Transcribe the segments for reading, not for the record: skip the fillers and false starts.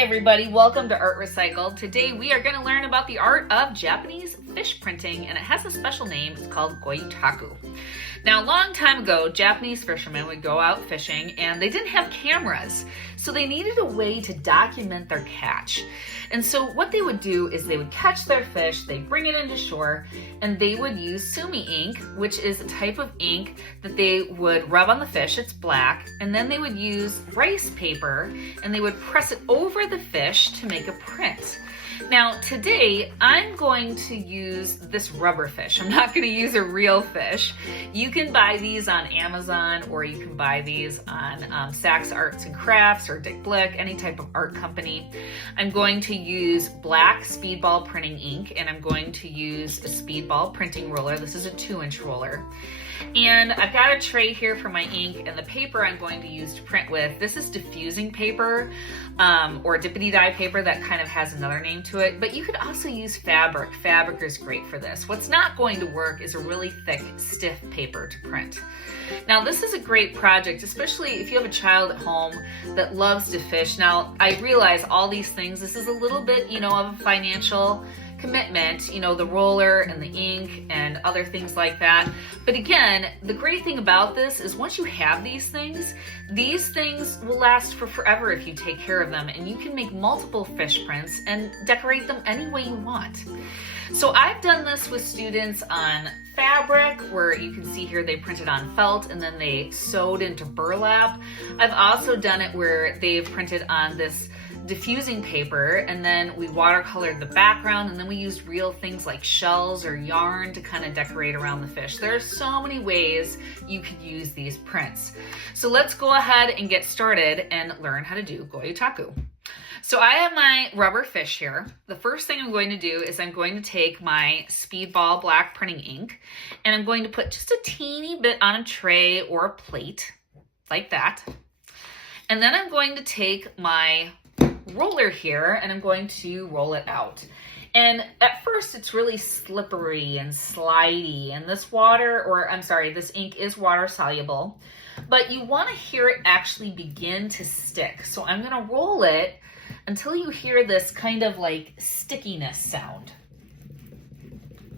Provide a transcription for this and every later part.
Hey everybody, welcome to Art Recycled. Today we are going to learn about the art of Japanese fish printing, and it has a special name. It's called Gyotaku. Now, a long time ago, Japanese fishermen would go out fishing and they didn't have cameras, so they needed a way to document their catch. And so what they would do is they would catch their fish, they'd bring it into shore, and they would use sumi ink, which is a type of ink that they would rub on the fish. It's black, and then they would use rice paper and they would press it over the fish to make a print. Now today I'm going to use this rubber fish. I'm not going to use a real fish. You can buy these on Amazon, or you can buy these on Saks Arts and Crafts or Dick Blick, any type of art company. I'm going to use black speedball printing ink, and I'm going to use a speedball printing roller. This is a 2-inch roller. And I've got a tray here for my ink, and the paper I'm going to use to print with, this is diffusing paper or dippity dye paper. That kind of has another name to it, but you could also use fabric. Fabric is great for this. What's not going to work is a really thick, stiff paper to print. Now this is a great project, especially if you have a child at home that loves to fish. Now I realize all these things, this is a little bit, of a financial commitment, the roller and the ink and other things like that. But again, the great thing about this is once you have these things will last for forever if you take care of them, and you can make multiple fish prints and decorate them any way you want. So I've done this with students on fabric, where you can see here they printed on felt and then they sewed into burlap. I've also done it where they've printed on this diffusing paper, and then we watercolored the background, and then we used real things like shells or yarn to kind of decorate around the fish. There are so many ways you could use these prints. So let's go ahead and get started and learn how to do Gyotaku. So I have my rubber fish here. The first thing I'm going to do is I'm going to take my speedball black printing ink, and I'm going to put just a teeny bit on a tray or a plate like that. And then I'm going to take my roller here, and I'm going to roll it out. And at first it's really slippery and slidey, and this ink is water soluble, but you want to hear it actually begin to stick. So I'm going to roll it until you hear this kind of like stickiness sound.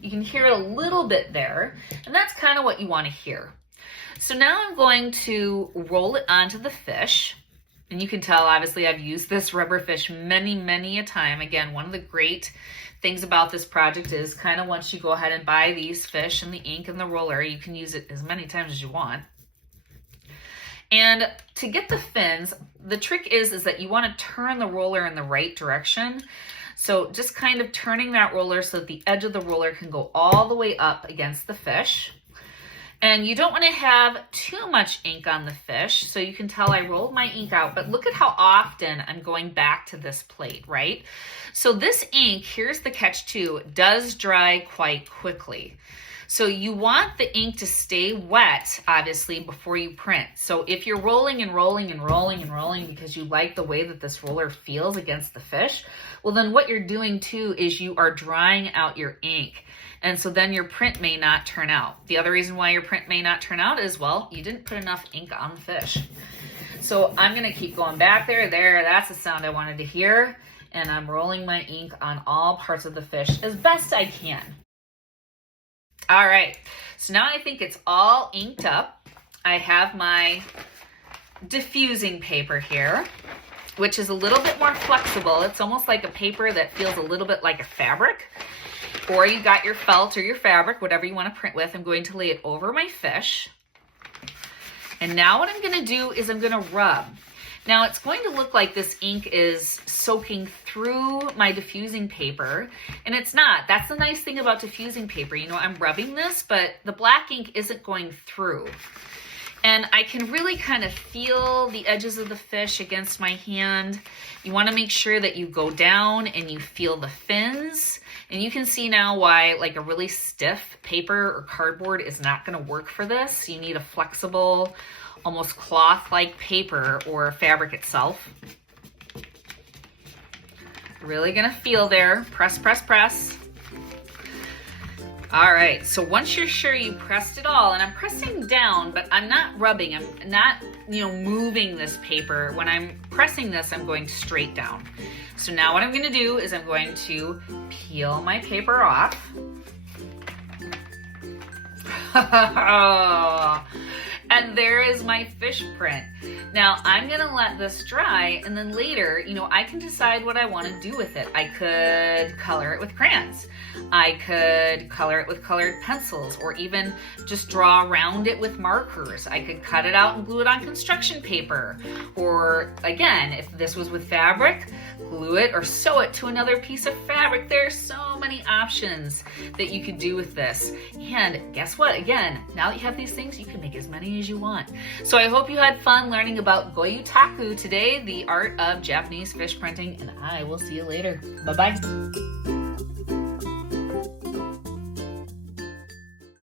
You can hear it a little bit there, and that's kind of what you want to hear. So now I'm going to roll it onto the fish. And you can tell, obviously, I've used this rubber fish many a time. Again, one of the great things about this project is kind of once you go ahead and buy these fish and the ink and the roller, you can use it as many times as you want. And to get the fins, the trick is that you want to turn the roller in the right direction. So just kind of turning that roller so that the edge of the roller can go all the way up against the fish. And you don't want to have too much ink on the fish, so you can tell I rolled my ink out, but look at how often I'm going back to this plate, right? So this ink, here's the catch too, does dry quite quickly. So you want the ink to stay wet, obviously, before you print. So if you're rolling and rolling and rolling and rolling because you like the way that this roller feels against the fish, well then what you're doing too is you are drying out your ink. And so then your print may not turn out. The other reason why your print may not turn out is, well, you didn't put enough ink on the fish. So I'm gonna keep going back there, that's the sound I wanted to hear. And I'm rolling my ink on all parts of the fish as best I can. All right, so now I think it's all inked up. I have my diffusing paper here, which is a little bit more flexible. It's almost like a paper that feels a little bit like a fabric. Or you got your felt or your fabric, whatever you want to print with. I'm going to lay it over my fish. And now what I'm going to do is I'm going to rub. Now it's going to look like this ink is soaking through my diffusing paper, and it's not. That's the nice thing about diffusing paper. I'm rubbing this, but the black ink isn't going through. And I can really kind of feel the edges of the fish against my hand. You want to make sure that you go down and you feel the fins. And you can see now why like a really stiff paper or cardboard is not going to work for this. You need a flexible, almost cloth-like paper or fabric itself. Really going to feel there. Press, press, press. All right, so once you're sure you pressed it all, and I'm pressing down, but I'm not rubbing, I'm not, moving this paper. When I'm pressing this, I'm going straight down. So now what I'm gonna do is I'm going to peel my paper off. And there is my fish print. Now I'm gonna let this dry, and then later, I can decide what I wanna do with it. I could color it with crayons. I could color it with colored pencils, or even just draw around it with markers. I could cut it out and glue it on construction paper. Or again, if this was with fabric, glue it or sew it to another piece of fabric. There are so many options that you could do with this. And guess what? Again, now that you have these things, you can make as many as you want. So I hope you had fun learning about Gyotaku today, the art of Japanese fish printing, and I will see you later. Bye-bye.